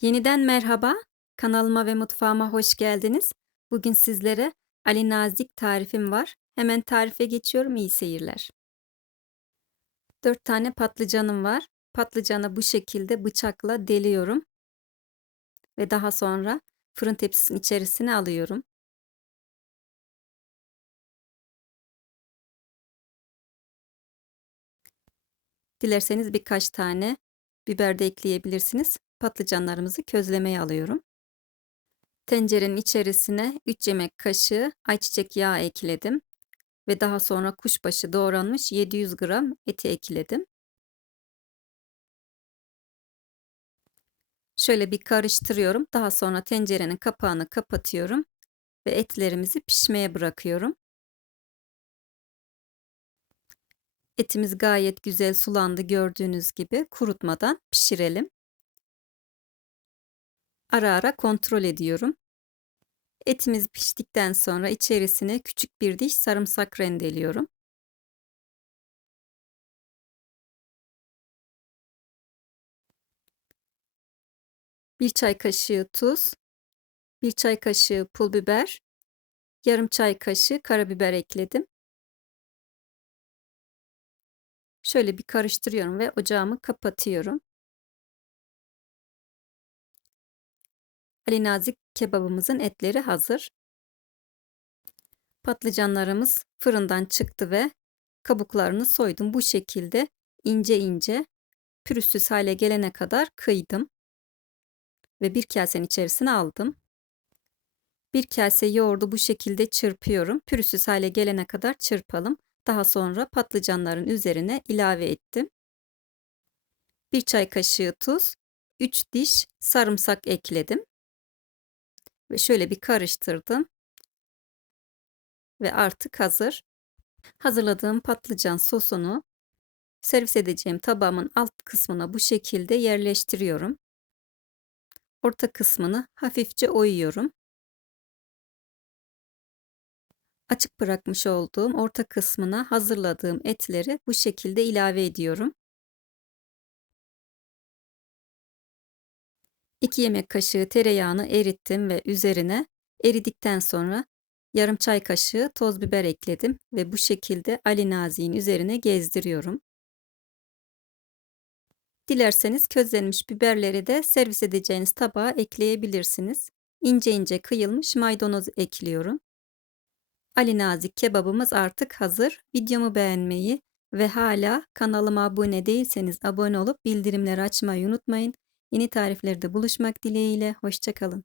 Yeniden merhaba. Kanalıma ve mutfağıma hoş geldiniz. Bugün sizlere Ali Nazik tarifim var. Hemen tarife geçiyorum. İyi seyirler. 4 tane patlıcanım var. Patlıcanı bu şekilde bıçakla deliyorum. Ve daha sonra fırın tepsisinin içerisine alıyorum. Dilerseniz birkaç tane biber de ekleyebilirsiniz. Patlıcanlarımızı közlemeye alıyorum. Tencerenin içerisine 3 yemek kaşığı ayçiçek yağı ekledim ve daha sonra kuşbaşı doğranmış 700 gram eti ekledim. Şöyle bir karıştırıyorum. Daha sonra tencerenin kapağını kapatıyorum ve etlerimizi pişmeye bırakıyorum. Etimiz gayet güzel sulandı gördüğünüz gibi kurutmadan pişirelim. Ara ara kontrol ediyorum. Etimiz piştikten sonra içerisine küçük bir diş sarımsak rendeliyorum. Bir çay kaşığı tuz, bir çay kaşığı pul biber, yarım çay kaşığı karabiber ekledim. Şöyle bir karıştırıyorum ve ocağımı kapatıyorum. Ali Nazik kebabımızın etleri hazır. Patlıcanlarımız fırından çıktı ve kabuklarını soydum. Bu şekilde ince ince pürüzsüz hale gelene kadar kıydım. Ve bir kasenin içerisine aldım. Bir kase yoğurdu bu şekilde çırpıyorum. Pürüzsüz hale gelene kadar çırpalım. Daha sonra patlıcanların üzerine ilave ettim. Bir çay kaşığı tuz, 3 diş sarımsak ekledim. Ve şöyle bir karıştırdım. Ve artık hazır. Hazırladığım patlıcan sosunu servis edeceğim tabağımın alt kısmına bu şekilde yerleştiriyorum. Orta kısmını hafifçe oyuyorum. Açık bırakmış olduğum orta kısmına hazırladığım etleri bu şekilde ilave ediyorum. 2 yemek kaşığı tereyağını erittim ve üzerine eridikten sonra yarım çay kaşığı toz biber ekledim ve bu şekilde Ali Nazik'in üzerine gezdiriyorum. Dilerseniz közlenmiş biberleri de servis edeceğiniz tabağa ekleyebilirsiniz. İnce ince kıyılmış maydanoz ekliyorum. Ali Nazik kebabımız artık hazır. Videomu beğenmeyi ve hala kanalıma abone değilseniz abone olup bildirimleri açmayı unutmayın. Yeni tariflerde buluşmak dileğiyle. Hoşçakalın.